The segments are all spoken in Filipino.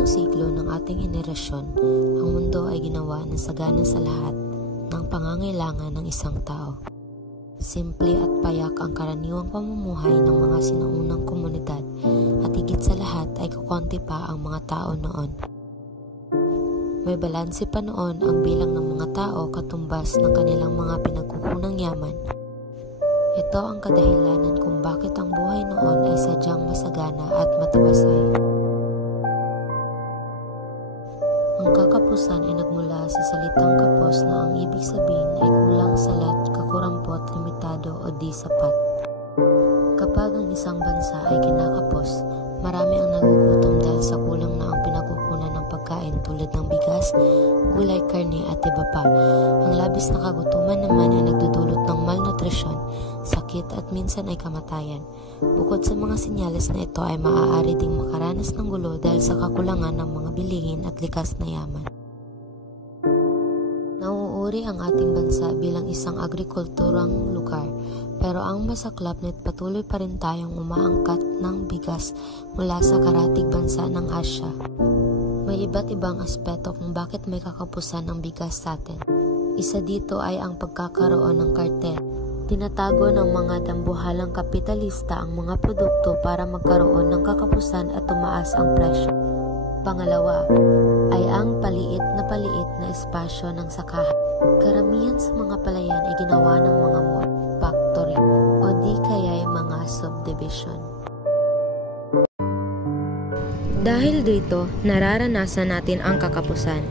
unang siglo ng ating henerasyon, ang mundo ay ginawa ng sagana sa lahat ng pangangailangan ng isang tao. Simple at payak ang karaniwang pamumuhay ng mga sinaunang komunidad at higit sa lahat ay kukonti pa ang mga tao noon. May balanse pa noon ang bilang ng mga tao katumbas ng kanilang mga pinagkukunang yaman. Ito ang kadahilanan kung bakit ang buhay noon ay sadyang masagana at matiwasay. Ang kakapusan ay nagmula sa salitang kapos na ang ibig sabihin ay kulang, salat, kakurampot, limitado o di sapat. Kapag ang isang bansa ay kinakapos, marami ang nagugutom dahil sa kulang na ang pinagkukunan ng pagkain tulad ng bigas, gulay, karne at iba pa. Ang labis na kagutuman naman ay nagdudulot ng malnutrisyon, sakit at minsan ay kamatayan. Bukod sa mga senyales na ito ay maaari ding makaranas ng gulo dahil sa kakulangan ng mga bilihin at likas na yaman. Nauuri ang ating bansa bilang isang agrikulturang lugar, pero ang masaklap na patuloy pa rin tayong umaangkat ng bigas mula sa karatig bansa ng Asya. May iba't ibang aspeto kung bakit may kakapusan ng bigas sa atin. Isa dito ay ang pagkakaroon ng kartel. Tinatago ng mga dambuhalang kapitalista ang mga produkto para magkaroon ng kakapusan at tumaas ang presyo. Pangalawa ay ang paliit na espasyo ng sakahan. Karamihan sa mga palayan ay ginawa ng mga mall, factory o di kaya'y mga subdivision. Dahil dito, nararanasan natin ang kakapusan.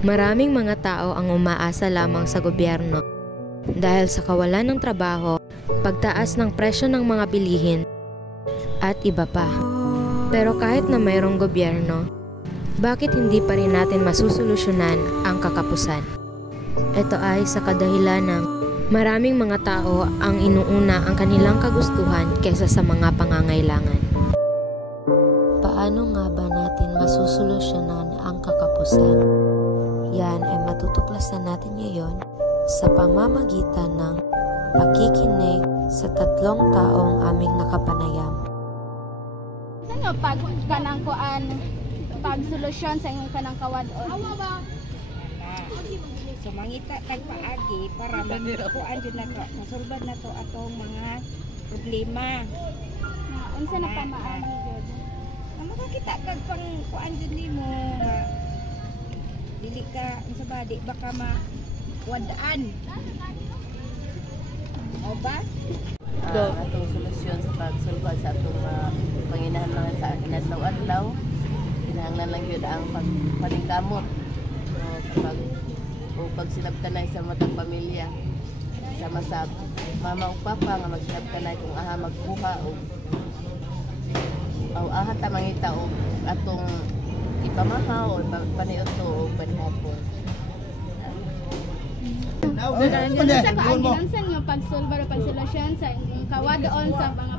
Maraming mga tao ang umaasa lamang sa gobyerno dahil sa kawalan ng trabaho, pagtaas ng presyo ng mga bilihin, at iba pa. Pero kahit na mayroong gobyerno, bakit hindi pa rin natin masusolusyonan ang kakapusan? Ito ay sa kadahilan ng maraming mga tao ang inuuna ang kanilang kagustuhan kaysa sa mga pangangailangan. Paano nga ba natin masusolusyonan ang kakapusan? Yan ay matutuklasan natin ngayon sa pamamagitan ng pakikinig sa 3 taong aming nakapanayam. Ano pag kanang kuan pagsolusyon sa imong kanang kawadon? So mangita tagpaagi para magkuan jud na masulbad na to atong mga problema. Unsa na pamaagi jud? Makakita kag pang kuan jud nimo nga dili ka unsa ba di baka mawadaan. O ba? Atong solusyon sa pagsulbad sa atong panginahanglan sa adlaw-adlaw. Kinahanglan lang yun ang pagpaningkamot sa pagsilabtanay sa matang pamilya. Sama sa mama o papa nga magsilabtanay kung aha magkuha o aha ta mangita o atong ipamahaw o paniot o panihapon. Sa kaaginan sa inyo pagsulbad o pagsolusyon sa inyong kawadon sa mga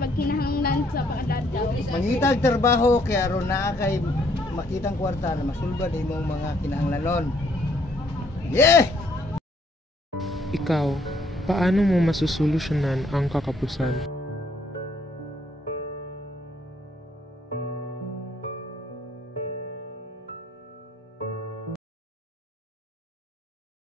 pagkinahanglan sa pag-adlaw. Mangitag trabaho kaya aron naa kay makitang kwarta na masulbad imong mga kinahanglanon. Yeah! Ikaw, paano mo masusolusyonan ang kakapusan?